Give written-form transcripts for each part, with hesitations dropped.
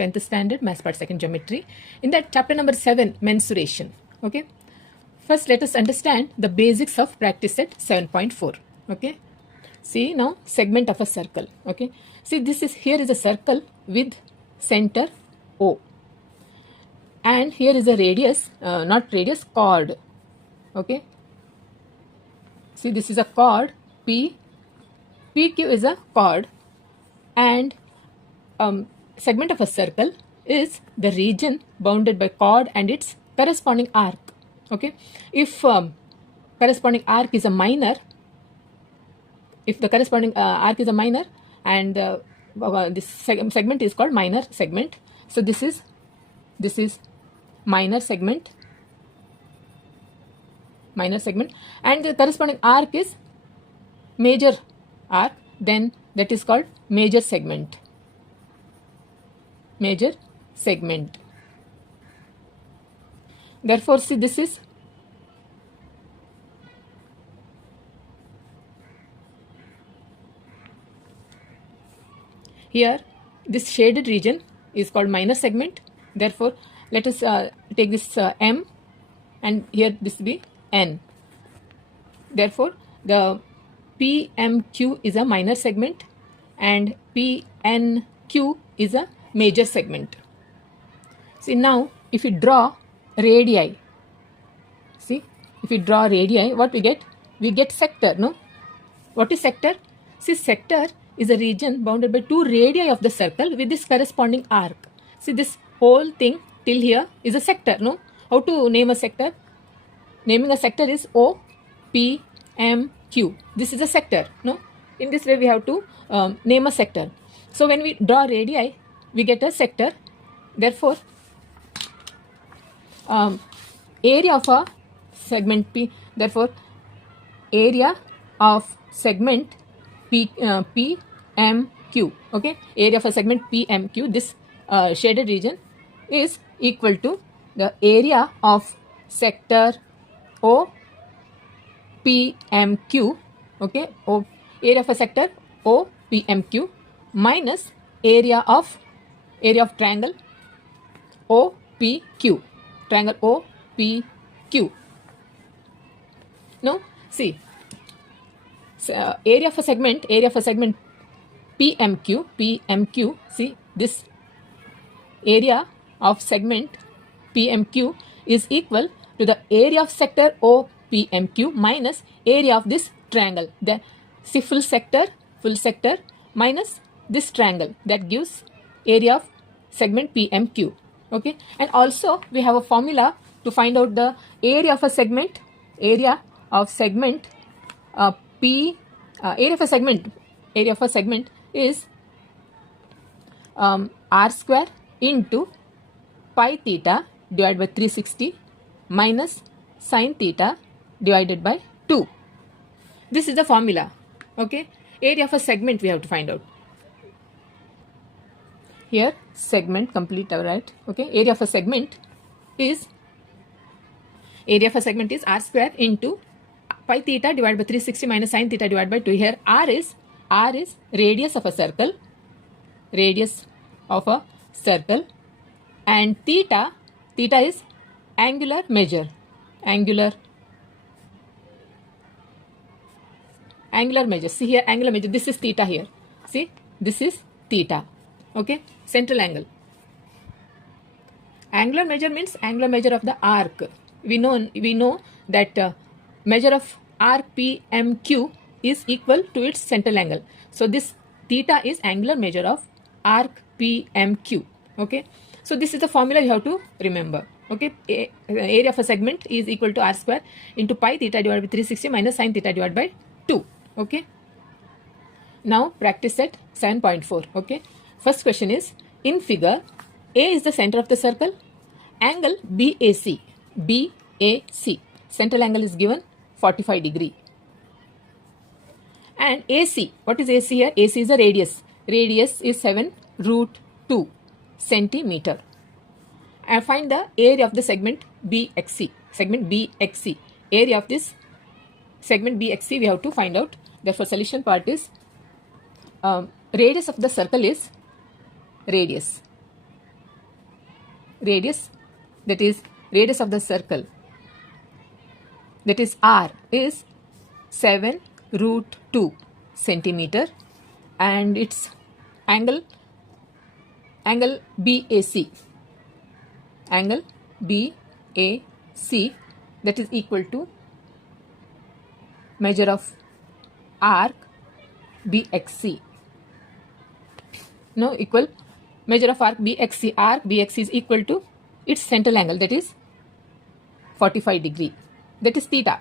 10th standard, mass part second geometry. In that chapter number 7, mensuration. Okay. First, let us understand the basics of practice set 7.4. Okay. See now segment of a circle. Okay. See here is a circle with center O. And here is a radius, not radius, chord. Okay. See, this is a chord P. PQ is a chord, and segment of a circle is the region bounded by chord and its corresponding arc. Okay. If corresponding arc is a minor, if the corresponding arc is a minor, and this segment is called minor segment. So this is minor segment, and the corresponding arc is major arc, then that is called major segment. Therefore, see, this is here, this shaded region is called minor segment. Therefore, let us take this M, and here this be N. Therefore, the PMQ is a minor segment and PNQ is a major segment. See, now if you draw radii, see, if you draw radii, what we get? We get sector, no? What is sector? See, sector is a region bounded by two radii of the circle with this corresponding arc. See, this whole thing till here is a sector, no? How to name a sector? Naming a sector is O, P, M, Q. This is a sector, no? In this way, we have to name a sector. So, when we draw radii, we get a sector. Therefore, area of a segment P. Therefore, area of segment PMQ. Okay, area of a segment PMQ. This shaded region is equal to the area of sector O PMQ. Okay, area of a sector O PMQ minus area of triangle OPQ. Triangle OPQ. Now, see, area of a segment PMQ. See, this area of segment PMQ is equal to the area of sector OPMQ minus area of this triangle. The see, full sector minus this triangle, that gives area of segment PMQ. Okay, and also we have a formula to find out the area of a segment. Area of a segment is r square into pi theta divided by 360 minus sin theta divided by 2. This is the formula. Okay, area of a segment we have to find out. Here segment complete, right? Okay, area of a segment is r square into pi theta divided by 360 minus sin theta divided by 2. Here r is radius of a circle, and theta is angular measure, See here, angular measure. This is theta here. See, this is theta. Okay, central angle. Angular measure means angular measure of the arc. We know that measure of arc PMQ is equal to its central angle. So this theta is angular measure of arc PMQ. Okay, so this is the formula you have to remember. Okay, area of a segment is equal to r square into pi theta divided by 360 minus sin theta divided by 2. Okay, now practice set 7.4. Okay, first question is, in figure, A is the center of the circle, angle BAC, central angle is given 45 degree. And AC, what is AC here? AC is a radius. Radius is 7√2 centimeter. And find the area of the segment BXC. Area of this segment BXC we have to find out. Therefore, solution part is radius of the circle is radius. radius, that is radius of the circle, that is r, is 7 root 2 centimeter, and its angle BAC, angle BAC, that is equal to measure of arc BXC. No, equal measure of arc BXC. Arc BXC is equal to its central angle, that is 45 degree, that is theta.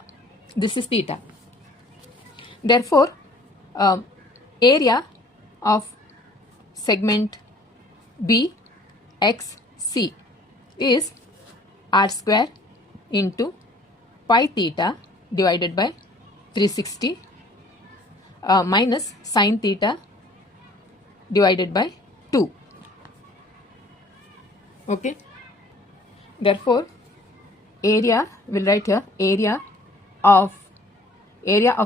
This is theta. Therefore, area of segment BXC is r square into pi theta divided by 360 minus sin theta divided by 2. Okay. Therefore, area, we'll write here, area of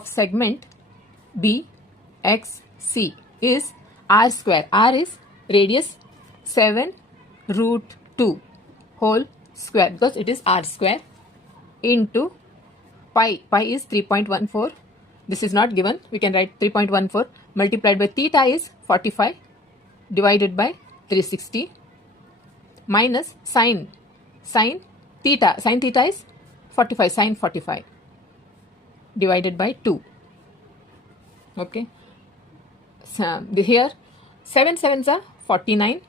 segment BXC is r square. R is radius 7 root 2 whole square, because it is r square, into pi. Pi is 3.14. This is not given. We can write 3.14 multiplied by theta is 45 divided by 360 minus sin theta. Sin theta is 45. Sin 45 divided by 2. Okay. So here 7 sevens are 49.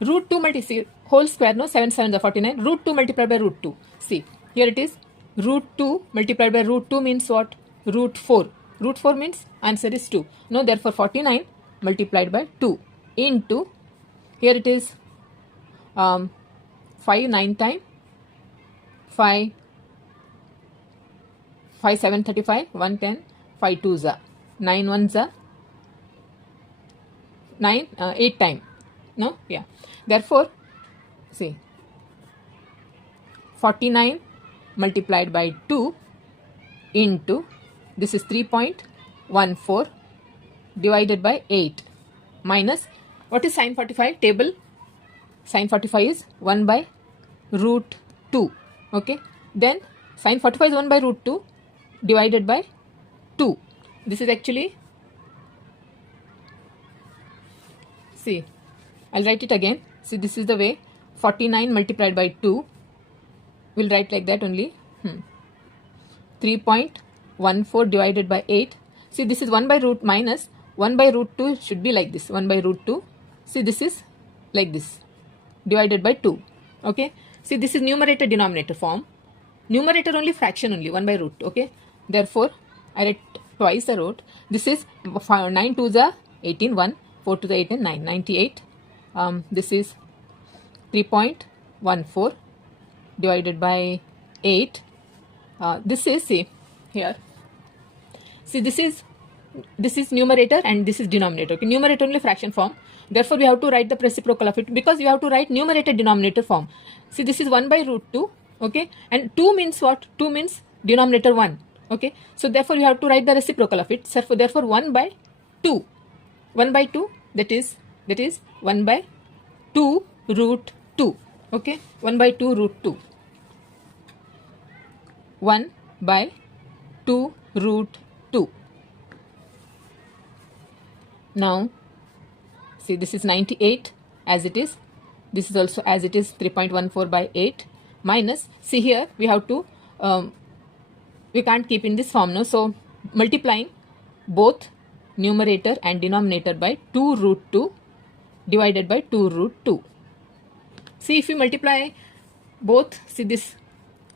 Root 2 whole square, no, 7 sevens are 49. Root 2 multiplied by root 2. See, here it is root 2 multiplied by root 2 means what? Root 4. Root 4 means answer is 2. No, therefore 49 multiplied by 2 into, here it is 5 9 time 5 7 35 1 10 5 2s are 9 1s are 9 8 time. No, yeah. Therefore, see, 49 multiplied by 2 into, this is 3.14 divided by 8 minus, what is sin 45? Table, sin 45 is 1 by root 2. Okay. Then sin 45 is 1 by root 2 divided by 2. This is actually, see, I'll write it again. See, this is the way. 49 multiplied by 2. We'll write like that only. 3.14 divided by 8. See, this is 1 by root minus 1 by root 2 should be like this. 1 by root 2. See, this is like this. Divided by 2. Okay. See, this is numerator denominator form. Numerator only, fraction only. 1 by root. Okay. Therefore, I write twice the root. This is 9 2s are 18. 1. 4 to the 8 and 9. 98. This is 3.14 divided by 8. This is, see here, see, this is numerator and this is denominator. Okay, numerator only fraction form. Therefore, we have to write the reciprocal of it, because we have to write numerator denominator form. See, this is 1 by root 2. Okay, and 2 means what? 2 means denominator 1. Okay, so therefore you have to write the reciprocal of it. So therefore 1 by 2. 1 by 2, that is 1 by 2 root 2. Okay, 1 by 2 root 2. 1 by 2 root 2. Now, see, this is 98 as it is. This is also as it is, 3.14 by 8 minus, see here we have to, we can't keep in this form, no. So multiplying both numerator and denominator by 2 root 2 divided by 2 root 2. See, if you multiply both, see this,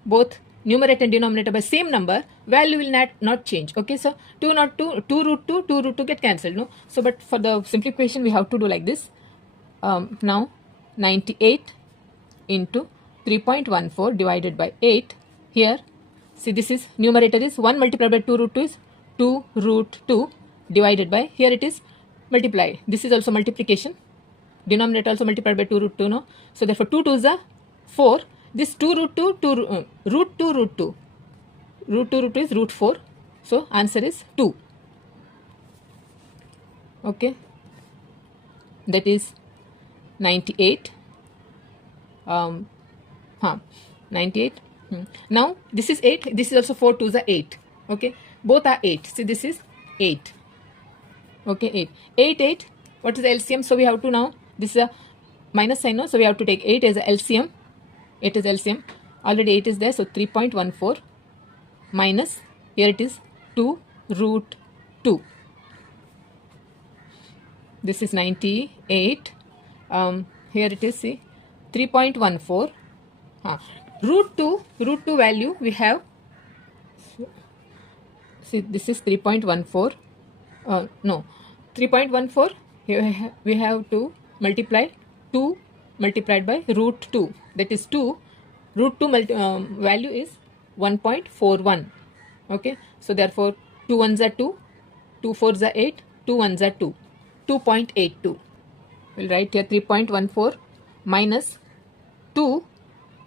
both numerator and denominator by same number, value will not change. Okay, so 2 root 2 get cancelled, no. So but for the simplification we have to do like this. Now 98 into 3.14 divided by 8. Here, see, this is numerator is 1 multiplied by 2 root 2 is 2 root 2 divided by, here it is multiply. This is also multiplication. Denominator also multiplied by 2 root 2, no. So therefore 2 2s are 4. This 2 root 2, root 2 root 2. Root 2 root 2 is root 4. So answer is 2. Okay. That is 98 huh, 98. Now this is 8, this is also 4 2s are 8. Okay, both are 8. See, this is 8. Okay, 8 8 8. What is the LCM? So we have to, now this is a minus sign, no? So we have to take 8 as a LCM. 8 is LCM. Already 8 is there, so 3.14 minus, here it is 2 root 2. This is 98. Here it is, see, 3.14. Root 2 value we have, see, this is 3.14. No, 3.14. Here we have to multiply 2 multiplied by root 2. That is 2. Root 2 value is 1.41. Okay, so therefore 2 1s are 2, 2 4s are 8, 2 1s are 2, 2.82. We'll write here 3.14 minus 2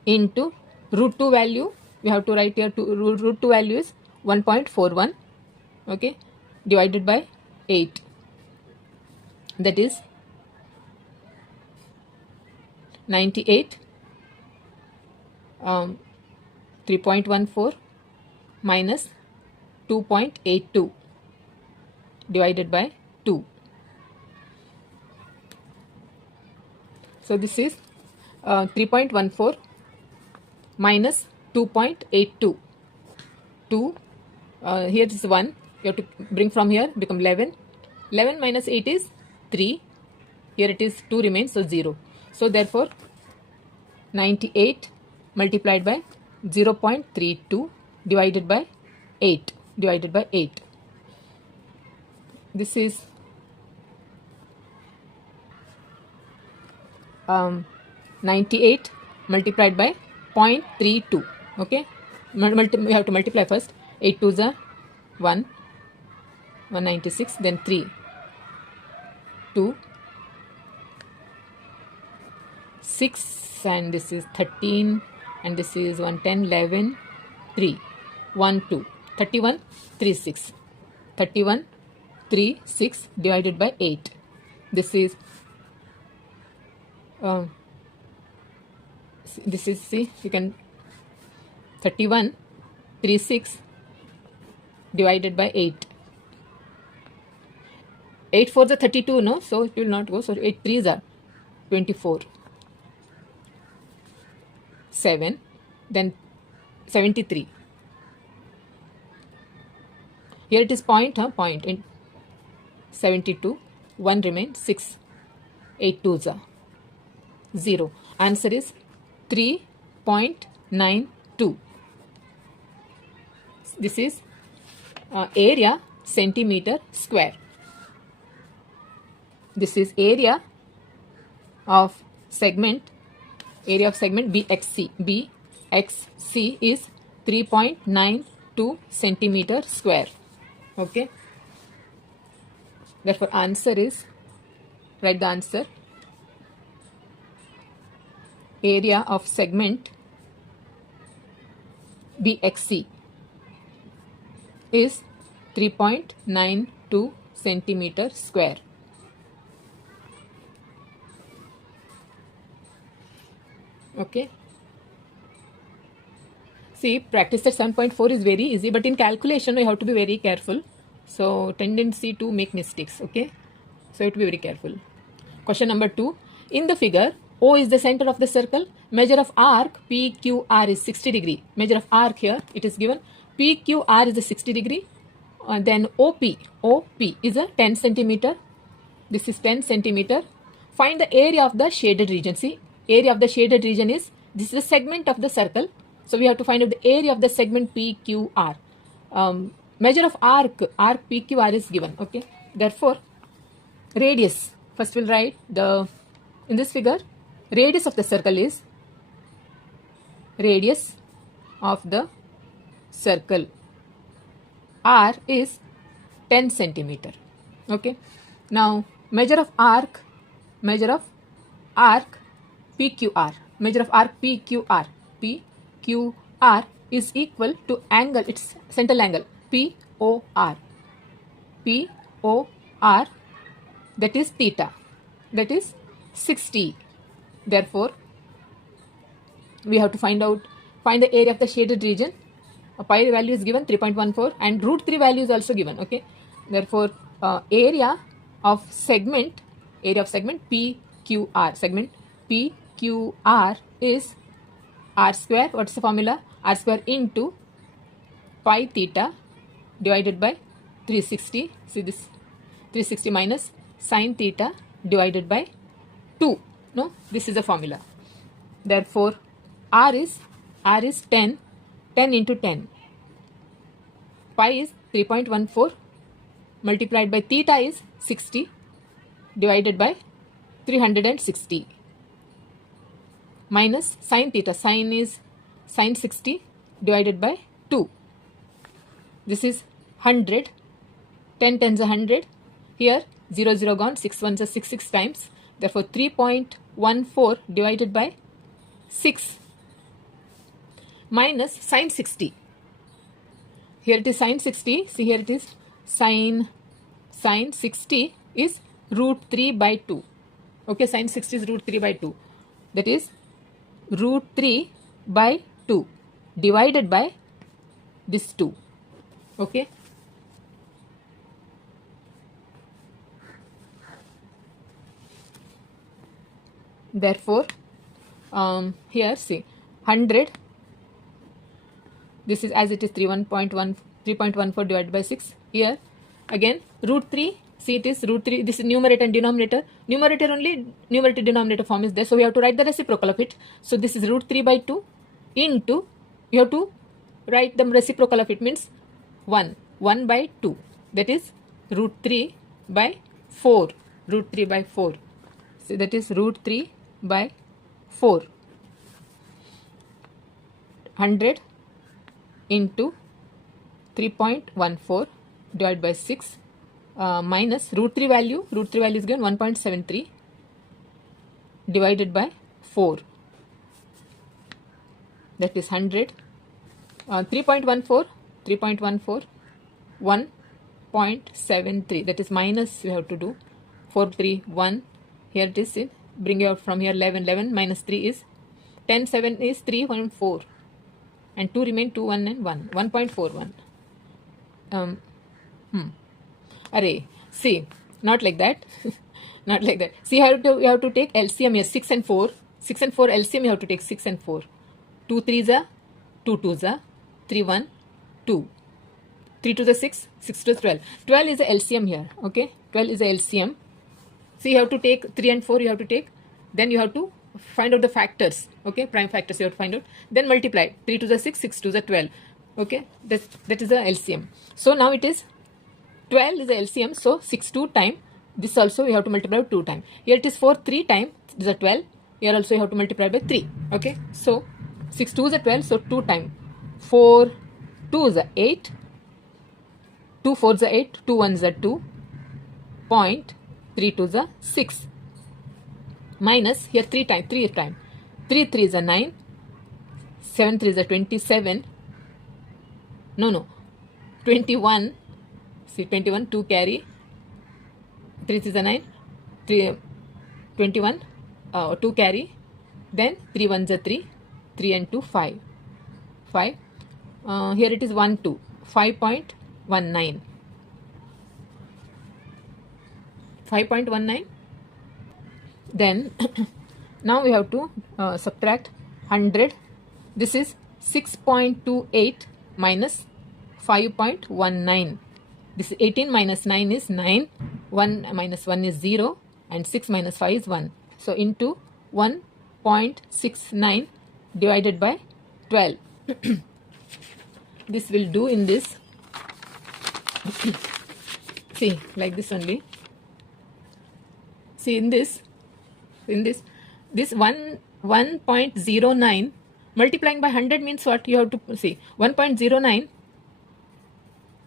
into root 2 value. We have to write here root 2 value is 1.41. Okay, divided by 8. That is 98. 3.14 minus 2.82 divided by 2. So this is 3.14 minus 2.82. 2, here this is 1. You have to bring from here, become 11. 11 minus 8 is 3. Here it is 2 remains, so 0. So therefore 98 multiplied by 0.32 divided by 8. Divided by 8. This is 98 multiplied by 0.32. Okay, we have to multiply first. 8 2s are 1, 196, then 3, 2, 6, and this is 13, and this is 110, 11, 3, 1, 2, 31, 3, 6, 31, 3, 6 divided by 8. This is see, you can 31, 3, 6 divided by 8. 8 4s are 32, no? So it will not go. So 8 3s are 24. 7, then 73. Here it is point, point in 72. 1 remains, 6. 8 2s are 0. Answer is 3.92. This is area centimeter square. This is area of segment BXC. BXC is 3.92 centimeter square. Okay. Therefore, answer is, write the answer. Area of segment BXC is 3.92 centimeter square. Okay. See, practice at 7.4 is very easy, but in calculation we have to be very careful. So, tendency to make mistakes. Okay. So, you have to be very careful. Question number 2. In the figure, O is the center of the circle. Measure of arc PQR is 60 degree. Measure of arc here, it is given. PQR is a 60 degree. Then OP is a 10 centimeter. This is 10 centimeter. Find the area of the shaded region. See, area of the shaded region is, this is the segment of the circle. So we have to find out the area of the segment PQR. Measure of arc PQR is given. Okay. Therefore, radius. First we'll write in this figure, radius of the circle is, radius of the circle R is 10 centimeter. Okay. Now measure of arc PQR. Measure of arc PQR is equal to angle, its central angle POR, that is theta, that is 60. Therefore we have to find the area of the shaded region. Pi value is given 3.14 and root 3 value is also given. Okay, therefore area of segment PQR, segment PQR is r square. What's the formula? R square into pi theta divided by 360. See this, 360 minus sine theta divided by 2. No, this is the formula. Therefore r is 10 into 10. Pi is 3.14 multiplied by theta is 60 divided by 360 minus sine theta. Sine is sine 60 divided by 2. This is 100. 10 tens are 100. Here 0 0 gone. 6 ones are 6 times. Therefore 3.14 divided by 6 minus sine 60. Here it is sine 60. See, here it is sine 60 is root 3 by 2. Okay, sine 60 is root 3 by 2. That is root 3 by 2 divided by this 2. Okay. Therefore, here see 100. This is as it is 3.14 divided by 6. Here again root 3. See, it is root 3. This is numerator and denominator. Numerator only, numerator denominator form is there. So we have to write the reciprocal of it. So this is root 3 by 2 into, you have to write the reciprocal of it, means 1 by 2. That is root 3 by 4. Root 3 by 4. So that is root 3 by 4. 100 into 3.14 divided by 6 minus root 3 value. Root 3 value is given 1.73 divided by 4. That is 100. 3.14 1.73. That is minus, we have to do 4 3 1. Here it is. Bring out from here 11 minus 3 is 10. 7 is 3.4 and 2 remain 2 1 and 1 1.41. Array, see, not like that. Not like that. See, you have to take LCM here, 6 and 4. 6 and 4 LCM you have to take 6 and 4. 2 3s are 2 2s are 3 1 2. 3 to the 6, 6 to the 12. 12 is the LCM here. Okay, 12 is the LCM. So you have to take 3 and 4, you have to take. Then you have to find out the factors. Okay, prime factors you have to find out. Then multiply 3 to the 6, 6 to the 12. Okay, that is the LCM. So now it is 12 is the LCM. So 6 2 time. This also you have to multiply 2 time. Here it is 4 3 time. This is a 12. Here also you have to multiply by 3. Okay, so 6 2 is a 12. So 2 time. 4 2 is a 8. 2 4 is a 8. 2 1 is a 2. 3 2 is a 6. Minus here 3 time. 3 time. 3 3 is a 9. 7 3 is a 27. No. 21. See, 21, 2 carry. 3 is a 9. 3, 21, 2 carry. Then 3 1 is a 3. 3 and 2, 5. 5. Here it is 1 2. 5.19. 5.19. Then now we have to subtract 100. This is 6.28 minus 5.19. This 18 minus 9 is 9. 1 minus 1 is 0. And 6 minus 5 is 1. So into 1.69 divided by 12. This will do in this. See, like this only. See, in this 1.09 multiplying by 100 means what? You have to see 1.09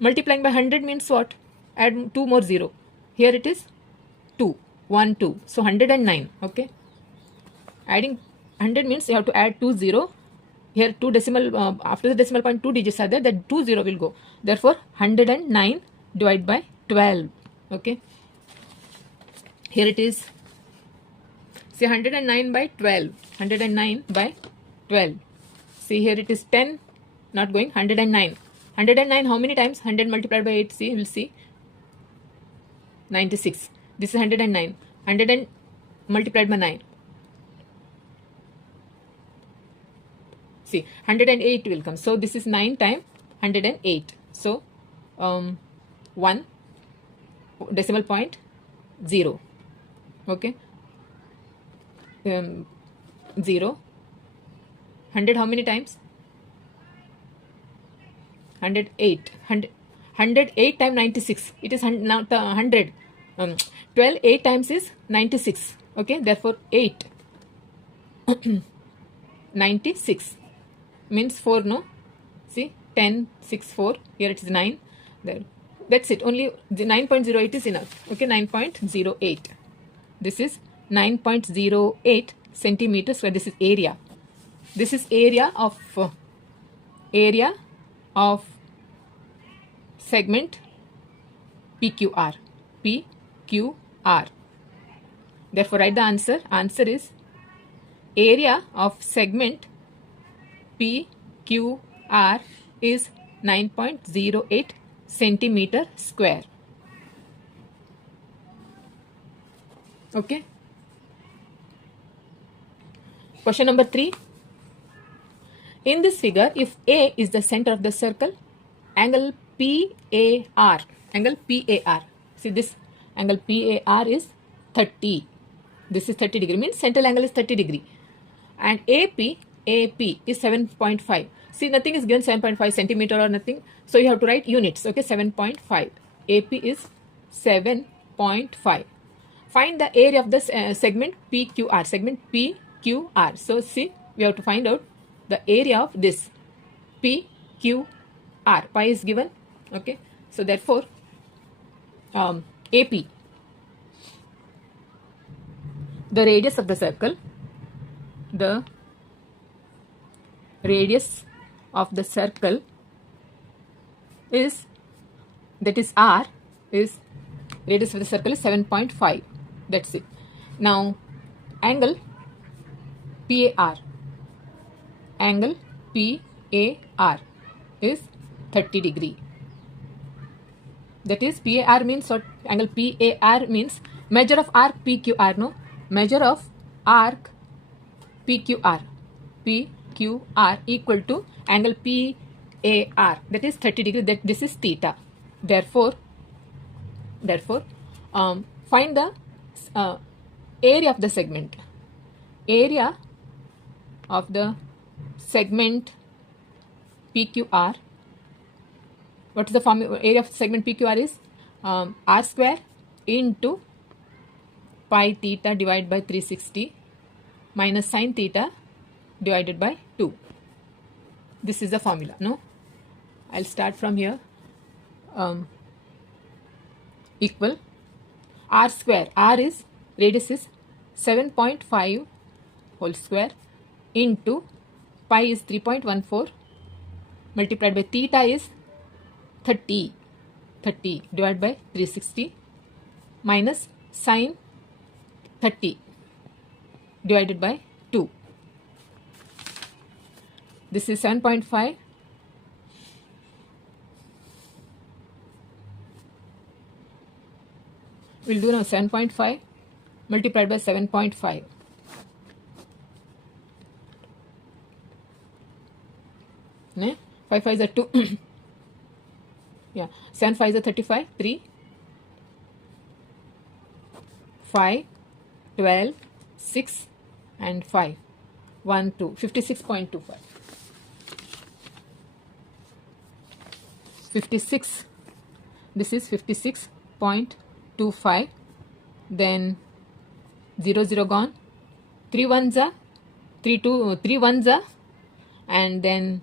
multiplying by 100 means what? Add 2 more 0. Here it is 2 1 2. So 109. Okay, adding 100 means you have to add 2 0. Here 2 decimal after the decimal point 2 digits are there, that 2 0 will go. Therefore 109 divided by 12. Okay, here it is. See, 109 by 12. 109 by 12. See here it is 10, not going, 109. 109 how many times? 100 multiplied by 8, see, we'll see. 96. This is 109. 100 and multiplied by 9. See, 108 will come. So this is 9 times 108. So 1 decimal point 0. Okay. 0. 100 how many times? 108. 108 times 96. It is now 100. 12 8 times is 96. Okay. Therefore 8. 96 means 4, no? See, 10, 6, 4. Here it is 9. There. That's it. Only the 9.08 is enough. Okay, 9.08. This is 9.08 centimeters square. This is area. This is area of segment PQR. PQR. Therefore, write the answer. Answer is area of segment PQR is 9.08 centimeter square. Okay. Question number 3. In this figure, if A is the center of the circle, angle PAR. See, this angle PAR is 30. This is 30 degree, means central angle is 30 degree. And AP is 7.5. See, nothing is given 7.5 centimeter or nothing. So you have to write units. Okay, 7.5. AP is 7.5. Find the area of this segment PQR. Segment PQR. So see, we have to find out the area of this PQR. Pi is given. Okay. So therefore, AP, the radius of the circle, the radius of the circle is, that is R, is radius of the circle is 7.5. That's it. Now angle PAR, angle PAR is 30 degree. That is, PAR means what? Angle PAR means measure of arc PQR, no? Measure of arc PQR. PQR equal to angle PAR, that is 30 degree. That this is theta. Therefore, find the area of the segment. Area of the segment PQR. What is the formula? Area of segment PQR is R square into pi theta divided by 360 minus sin theta divided by 2. This is the formula. No, I'll start from here. Equal R square. R is, radius is 7.5 whole square into pi is 3.14 multiplied by theta is 30 divided by 360 minus sin 30 divided by 2. This is 7.5. We'll do now 7.5 multiplied by 7.5. Ne? 5 5 is a 2. Yeah, 7 5 is a 35. 3 5 12 6 and 5 1 2 56.25. 56. This is 56.25. Then 0 0 gone. 3 1s are 3 1s are, and then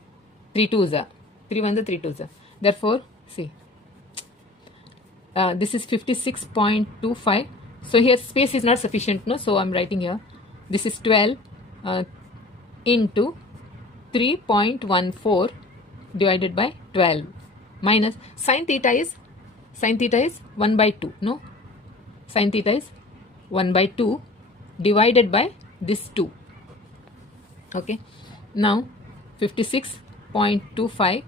3 2s are 3 1s are 3 2s are. Therefore, see, this is 56.25. So here space is not sufficient, no? So I'm writing here. This is 12 into 3.14 divided by 12 minus sin theta is 1 by 2, no? Sin theta is 1 by 2 divided by this 2. Okay. Now 56.25,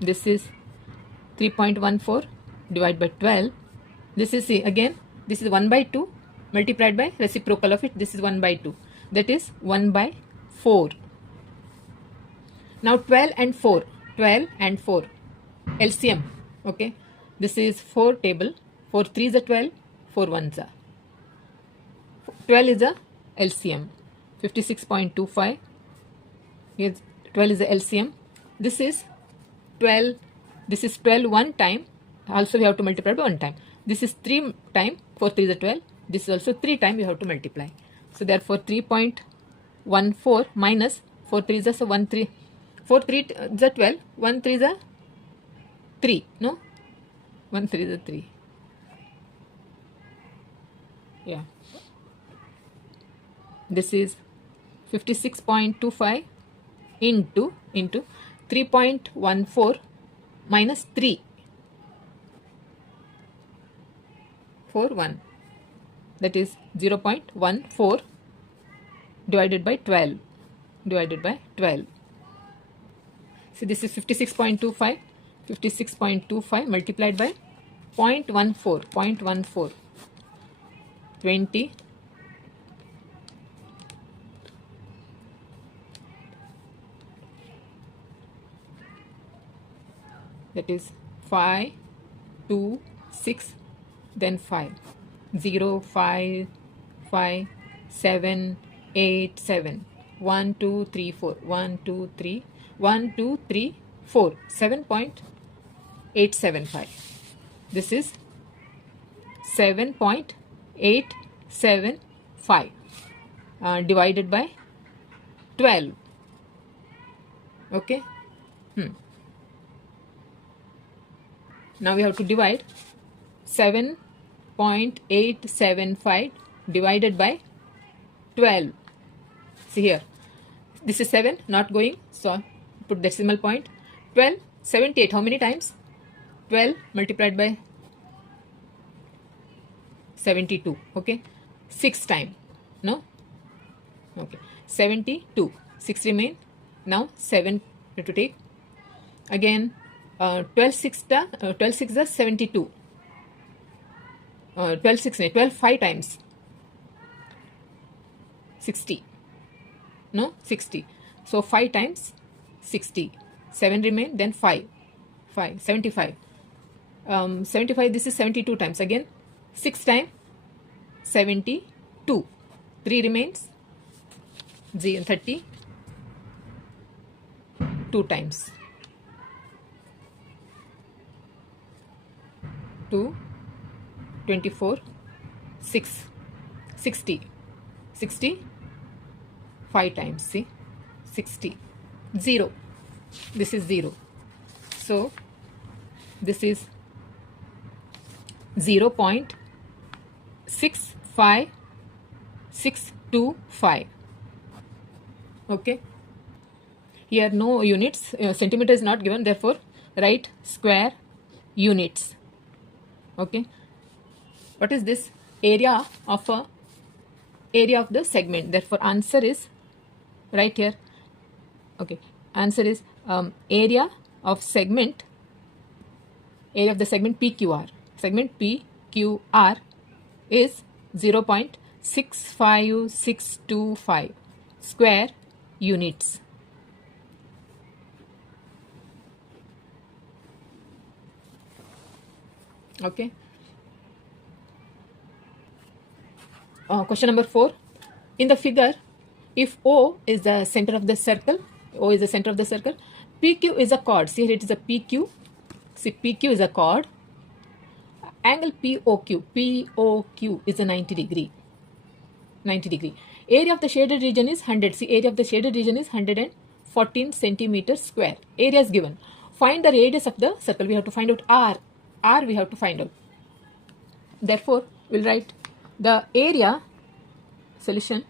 this is 3.14 divided by 12. This is, see, again, this is 1 by 2 multiplied by reciprocal of it. This is 1 by 2. That is 1 by 4. Now 12 and 4. 12 and 4. LCM. Okay. This is 4 table. 4 3 is a 12. 4 1s are 12 is a LCM. 56.25. Here 12 is the LCM. This is 12. This is 12 one time. Also we have to multiply by 1 time. This is 3 time. 4 3 is a 12. This is also 3 time. You have to multiply. So therefore 3.14 minus 4 3 is a 1 3. 4 3 is a 12. 1 3 is a 3. No? 1 3 is a 3. Yeah. This is 56.25 into 3.14 minus 3. 4 1. That is 0.14 divided by 12. Divided by 12. So this is 56.25. 56.25 multiplied by 0.14. 0.14. 20. That is 5, 2, 6, then 5. 0, 5, 5, 7, 8, 7. 1, 2, 3, 4. 1, 2, 3. 1, 2, 3, 4. 7.875. This is 7.875 divided by 12. Okay. Now we have to divide 7.875 divided by 12. See here. This is 7, not going. So put decimal point. 12, 78. How many times? 12 multiplied by 72. Okay. 6 times. No? Okay. 72. 6 remain. Now 7 we have to take. Again 12 6 is 72. 12 6 12 5 times 60. No, 60. So 5 times 60. 7 remain, then 5. 75. 75, this is 72 times. Again 6 times 72. 3 remains. 30. 2 times. 2, 24, 6, 60. 60, 5 times. See, 60. 0. This is 0. So this is 0.65625. Okay. Here no units. Centimeter is not given. Therefore, write square units. Okay. What is this? Area of the segment. Therefore, answer is right here. Okay. Answer is area of segment. Area of the segment PQR. Segment PQR is 0.65625 square units. Okay. Question number 4. In the figure, if O is the center of the circle, PQ is a chord. See here it is a PQ. See, PQ is a chord. Angle POQ is a 90 degree. Area of the shaded region is 100. See, area of the shaded region is 114 centimeters square. Area is given. Find the radius of the circle. We have to find out R. R we have to find out. Therefore, we'll write the area solution.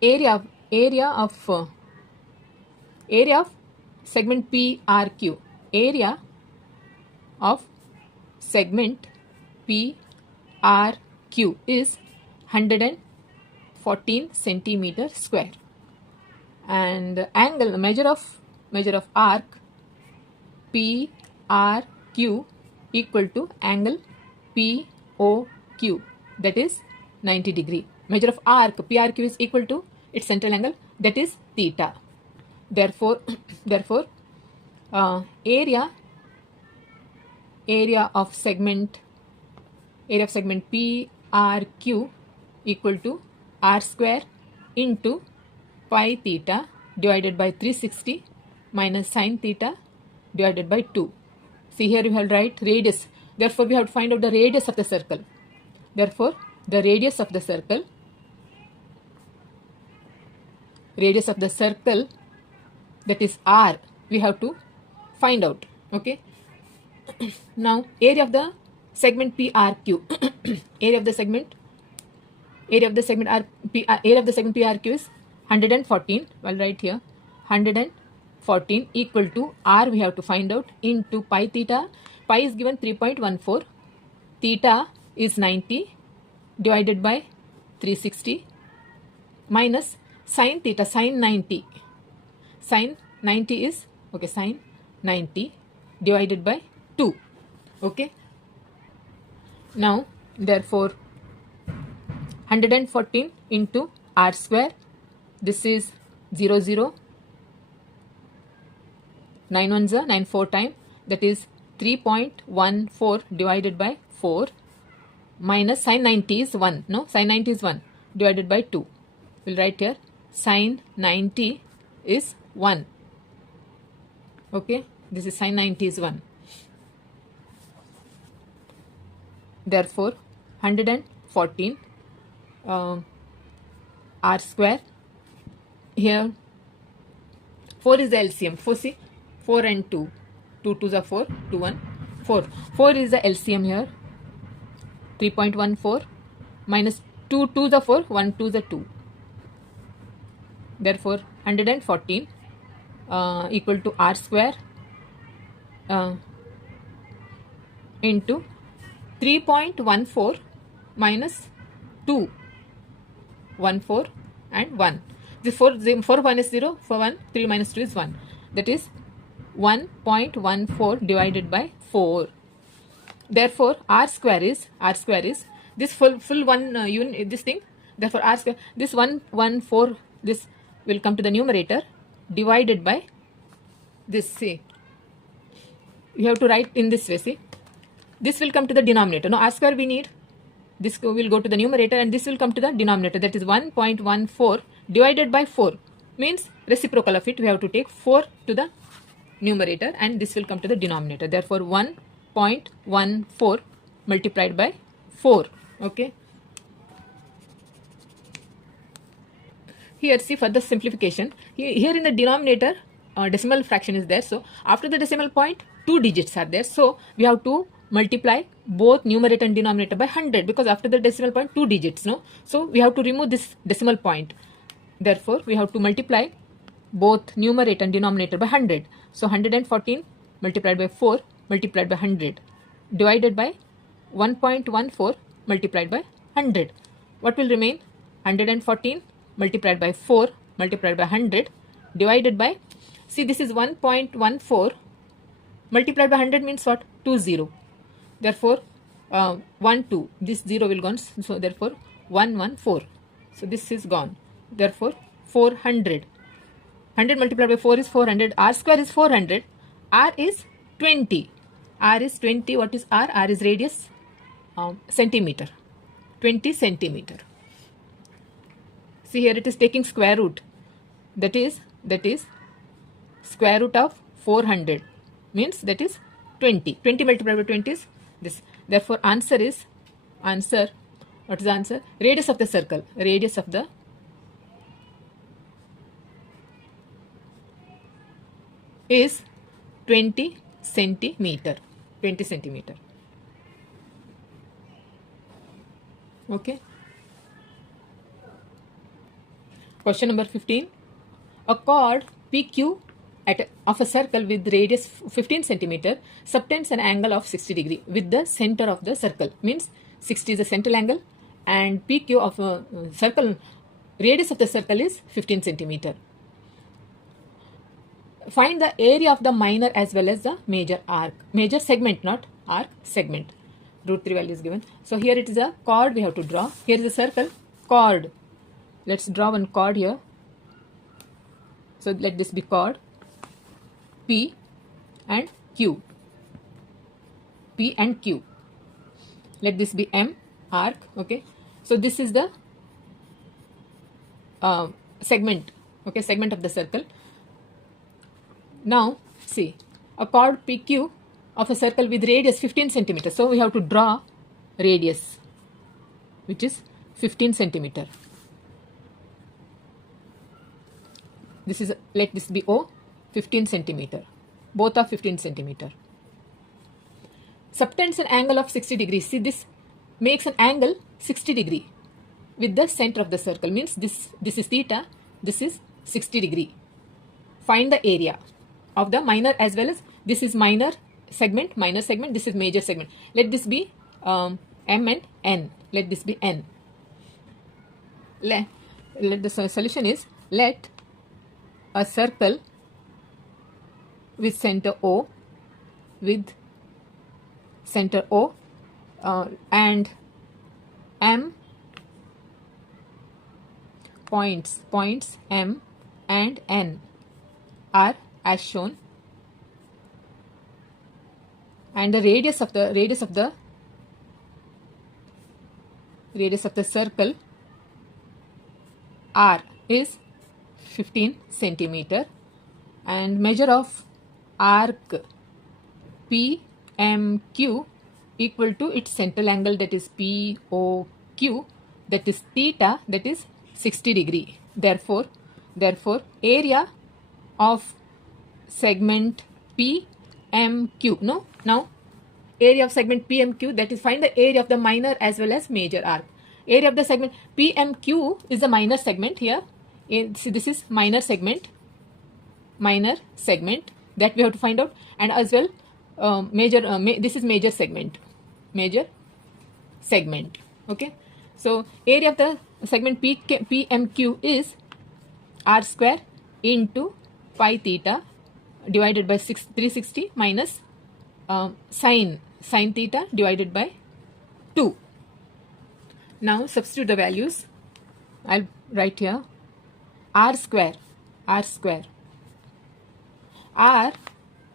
Area of segment PRQ. Area of segment PRQ is 114 centimeter square, and angle measure of arc PRQ equal to angle POQ, that is 90 degree. Measure of arc PRQ is equal to its central angle, that is theta. Therefore area of segment PRQ equal to r square into pi theta divided by 360 minus sin theta divided by 2. See, here you have write radius. Therefore, we have to find out the radius of the circle. Therefore, the radius of the circle that is r, we have to find out. Okay. Now, area of the segment PRQ. area of the segment PRQ is 114. Well, right here 114 equal to r, we have to find out, into pi theta. Pi is given 3.14, theta is 90 divided by 360 minus sin theta, sin 90 is okay, sin 90 divided by 2. Okay. Now, therefore 114 into r square, this is 0 0, 9 1s are 9 4 time, that is 3.14 divided by 4 minus sin 90 is 1. No, sin 90 is 1 divided by 2. We'll write here sin 90 is 1. Okay, this is sin 90 is 1. Therefore 114 r square, here 4 is the LCM. 4, see, 4 and 2, 2 2s are 4, 2 1 4. 4 is the LCM here, 3.14 minus 2 2s are 4, 1 2s are 2. Therefore 114 equal to r square into 3.14 minus 2, 1 4 and 1. The 4 1 is 0, 4 1, 3 minus 2 is 1. That is 1.14 divided by 4. Therefore r square is this full one unit, this thing. Therefore r square, this 114, this will come to the numerator, divided by this. See, you have to write in this way. See, this will come to the denominator. Now r square we need, this will go to the numerator and this will come to the denominator, that is 1.14 divided by 4, means reciprocal of it, we have to take 4 to the numerator and this will come to the denominator. Therefore 1.14 multiplied by 4. Okay. Here, see, for the simplification, here in the denominator decimal fraction is there. So after the decimal point 2 digits are there. So we have to multiply both numerator and denominator by 100, because after the decimal point 2 digits, no. So we have to remove this decimal point. Therefore we have to multiply both numerator and denominator by 100. So 114 multiplied by 4 multiplied by 100 divided by 1.14 multiplied by 100. What will remain? 114 multiplied by 4 multiplied by 100 divided by, see, this is 1.14 multiplied by 100 means what? 20. Therefore 1 2, this 0 will gone, so therefore 114. So this is gone. Therefore 400. 100 multiplied by 4 is 400. R square is 400. R is 20. R is 20. What is R? R is radius, centimeter. 20 centimeter. See, here it is taking square root. That is square root of 400. Means that is 20. 20 multiplied by 20 is this. Therefore answer, what is the answer? Radius of the circle. Radius of the is 20 centimeter. 20 centimeter. Okay. Question number 15. A chord PQ of a circle with radius 15 centimeter subtends an angle of 60 degree with the center of the circle. Means 60 is the central angle and PQ of a circle, radius of the circle is 15 centimeter. Find the area of the minor as well as the major arc. Major segment, not arc, segment. Root 3 value is given. So here it is a chord we have to draw. Here is a circle, chord. Let's draw one chord here. So let this be chord P and Q. P and Q. Let this be M, arc. Okay. So this is the segment. Okay, segment of the circle. Now see a chord PQ of a circle with radius 15 centimeter. So we have to draw radius which is 15 centimeter. This is, let this be O, 15 centimeter. Both are 15 centimeter. Subtends an angle of 60 degrees. See, this makes an angle 60 degree with the center of the circle. Means this is theta, this is 60 degree. Find the area of the minor as well as, this is minor segment, this is major segment. Let this be M and N. Let this be N. Let the solution is, let a circle with center O, with center O and M points M and N are as shown, and the radius of the circle R is 15 centimeter, and measure of arc PMQ equal to its central angle, that is POQ, that is theta, that is 60 degree. Therefore area of segment PMQ. No, now area of segment PMQ, that is, find the area of the minor as well as major arc. Area of the segment PMQ is the minor segment here. See, this is minor segment that we have to find out, and as well this is major segment. Okay, so area of the segment PMQ is R square into pi theta divided by 360 minus sin theta divided by 2. Now substitute the values. I'll write here R square. R,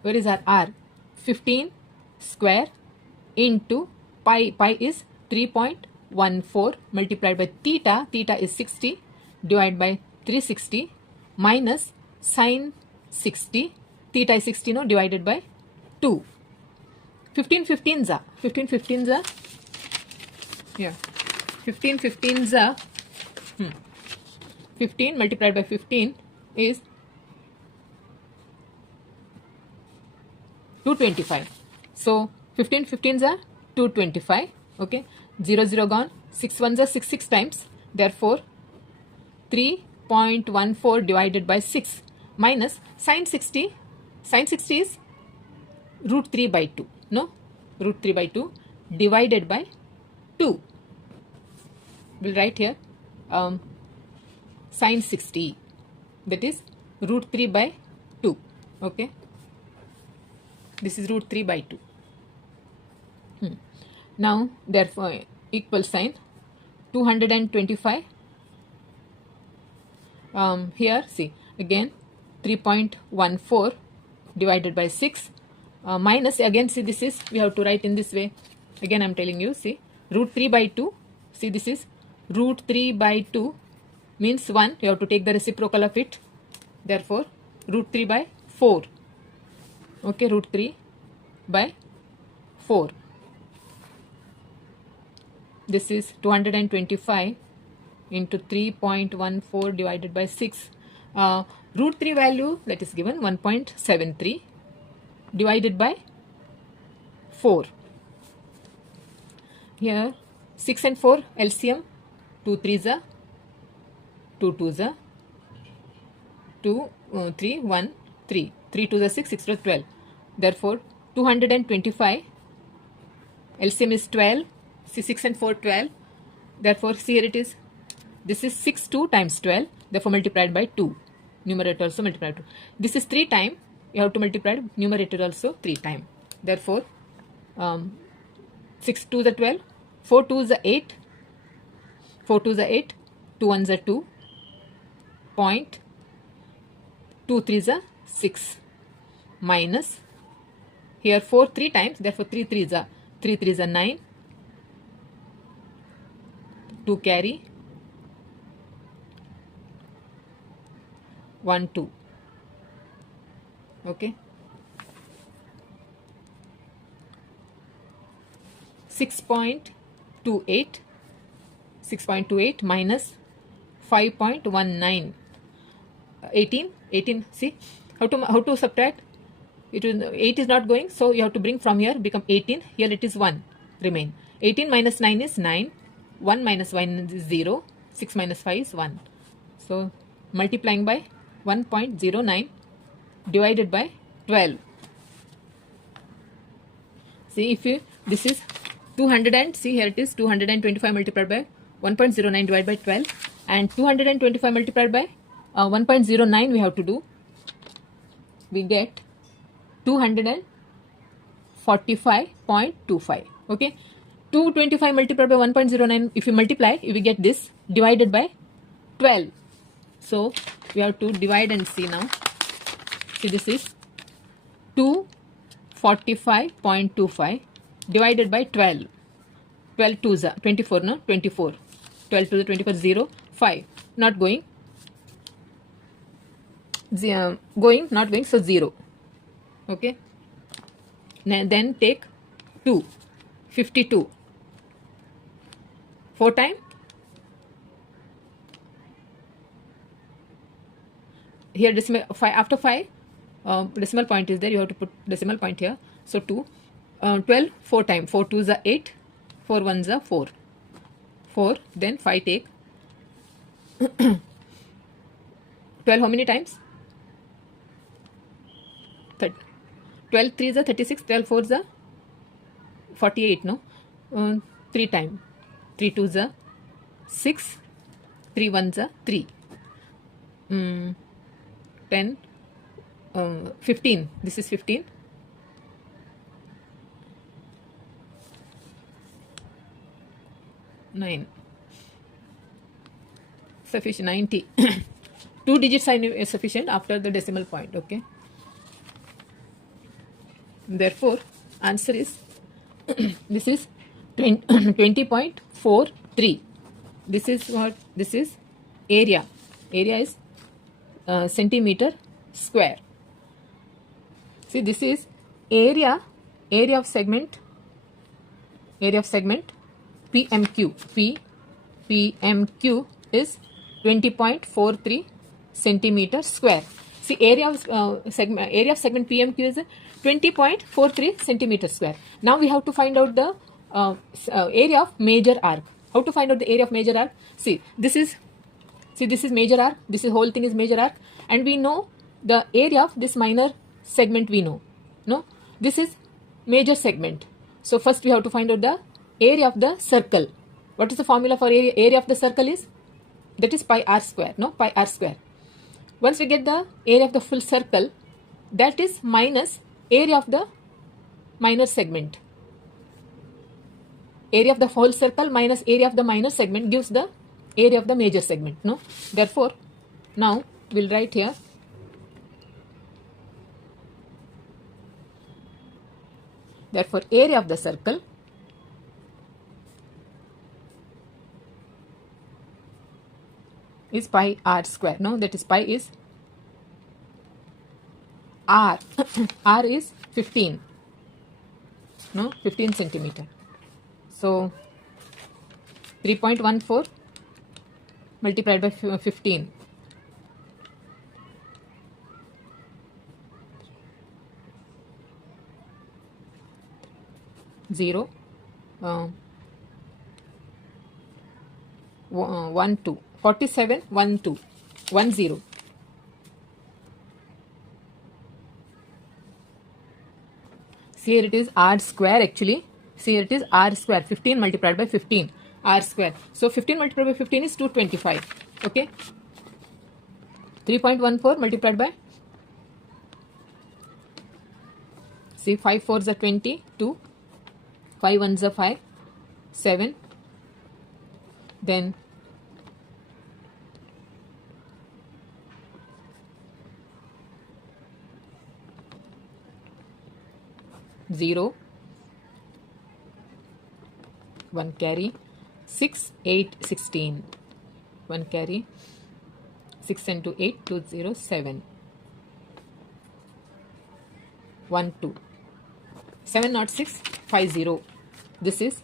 where is our R? 15 square into pi is 3.14 multiplied by theta is 60 divided by 360 minus sin 60, theta is 60, no, divided by 2. 15 15s are yeah, 15 15s are 15 multiplied by 15 is 225. So 15 15s are 225. Okay, 0 0 gone, 6 1s are 6 times. Therefore 3.14 divided by 6 minus sin 60 is root 3 by 2. No, root 3 by 2 divided by 2. We'll write here sin 60, that is root 3 by 2. Okay, this is root 3 by 2. Now therefore equal sign 225. Here see again 3.14 divided by 6 minus, again see, this is, we have to write in this way. Again I'm telling you, see, root 3 by 2. See, this is root 3 by 2 means 1. You have to take the reciprocal of it. Therefore root 3 by 4. Okay, root 3 by 4. This is 225 into 3.14 divided by 6. Root 3 value that is given 1.73 divided by 4. Here 6 and 4 LCM, 2 3s are 2 2s are 2 3 1 3. 3 2 is 6, 6 to 12. Therefore, 225, LCM is 12, see 6 and 4, 12. Therefore, see here it is, this is 6 2 times 12, therefore multiplied by 2. Numerator also multiplied by 2. This is 3 times, you have to multiply numerator also 3 times. Therefore, 6 2 is 12, 4 2 is 8, 4 2 is 8, 2 1 is 2, point 2 3 is 6, minus here 4 3 times, therefore 3 3 is 9, 2 carry, 1 2. Okay, 6.28, 6.28 minus 5.19, 18. See how to subtract it. 8 is not going, so you have to bring from here, become 18. Here it is 1 remain. 18 minus 9 is 9, 1 minus 1 is 0, 6 minus 5 is 1. So multiplying by 1.09 divided by 12. See, if you, this is 200, and see here it is 225 multiplied by 1.09 divided by 12, and 225 multiplied by 1.09 we have to do. We get 245.25. Okay, 225 multiplied by 1.09, if you multiply, you will get this divided by 12. So we have to divide and see now. See, this is 245.25 divided by 12. 12 2 is 24, no? 24. 12 to the 24, 0, 5. Not going. Going, not going, so 0. Okay. Then take 2. 52. 4 times. Here decimal 5, after 5 decimal point is there, you have to put decimal point here. So 2, 12 4 times, 4 2 is 8, 4 1 is 4, 4, then 5 take 12 how many times? 12 3 is 36, 12 4 is 48, no? 3 times, 3 2 is 6, 3 1 is 3, 10, 15, this is 15, 9, sufficient, 90. 2 digits are sufficient after the decimal point. Okay, therefore answer is this is 20.43. This is what? This is area. Area is centimeter square. See, this is area of segment PMQ. PMQ is 20.43 centimeter square. See, area of segment PMQ is 20.43 centimeter square. Now we have to find out the area of major arc. How to find out the area of major arc? See, this is major arc. This whole thing is major arc, and we know the area of this minor segment. We know, no, this is major segment. So first we have to find out the area of the circle. What is the formula for area? Area of the circle is, that is pi r square. No, pi r square. Once we get the area of the full circle, that is minus area of the minor segment. Area of the whole circle minus area of the minor segment gives the area of the major segment. No, therefore now we'll write here area of the circle is pi r square. No, that is pi is r. R is 15. No, 15 centimeter. So 3.14 multiplied by 15. Zero, 1 2, 47, 1 2, 1 0. See, here it is r square actually. See, here it is r square, 15 multiplied by 15, r square. So 15 multiplied by 15 is 225. Okay. 3.14 multiplied by, see, 5 4s are 20, 2, 5 1s are 5, 7, then 0, 1 carry, 6, 8, 16, 1 carry, 6 and 2, 8, 2, 0, 7, 1, 2, 70650. This is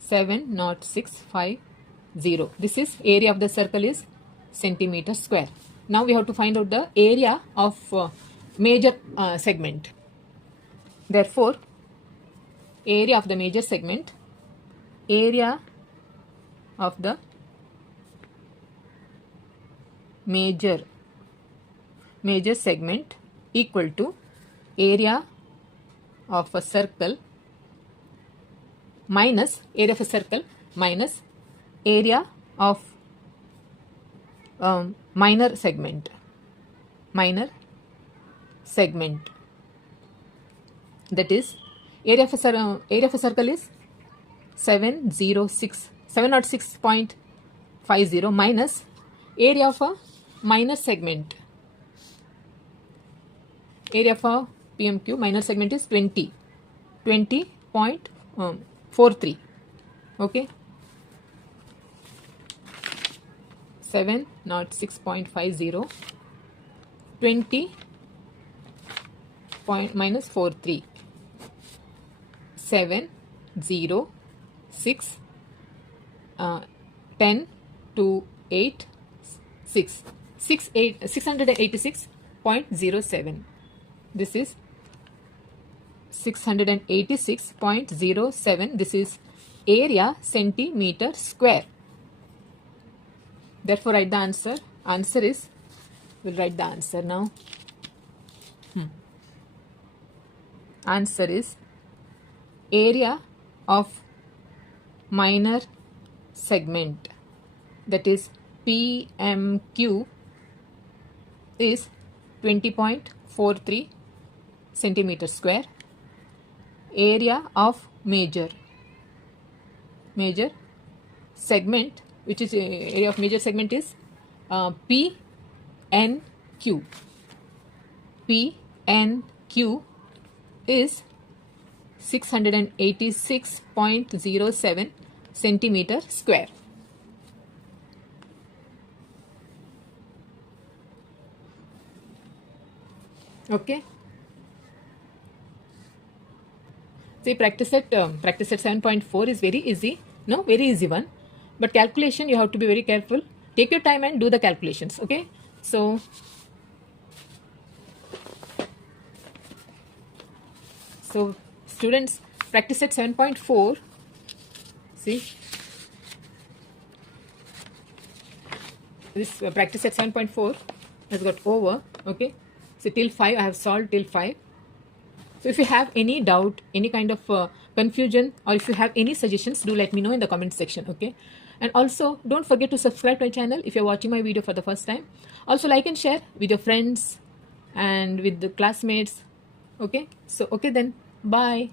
70650. This is area of the circle is centimeter square. Now we have to find out the area of major segment. Therefore, area of the major segment, area of the major segment equal to area of a circle minus area of a circle minus area of minor segment. That is, area of a circle is 706.50 minus area of a minor segment. Area of a PMQ minor segment is 20.43. Okay. 706.50 20 point minus 43. 7 0 6 10 2 8 6 686.07. This is 686.07. This is area centimeter square. Therefore, write the answer. Answer is, we'll write the answer now. Answer is area of minor segment, that is PMQ, is 20.43 centimeter square. Area of major segment, which is area of major segment, is PNQ. PNQ is 686.07 centimeter square. Okay. See, practice at 7.4 is very easy. No, very easy one. But calculation, you have to be very careful. Take your time and do the calculations. Okay. So students, practice at 7.4. See, this practice at 7.4 has got over. Okay. So till 5, I have solved till 5. So if you have any doubt, any kind of confusion, or if you have any suggestions, do let me know in the comment section. Okay. And also, don't forget to subscribe to my channel if you're watching my video for the first time. Also, like and share with your friends and with the classmates. Okay. So, okay then. Bye.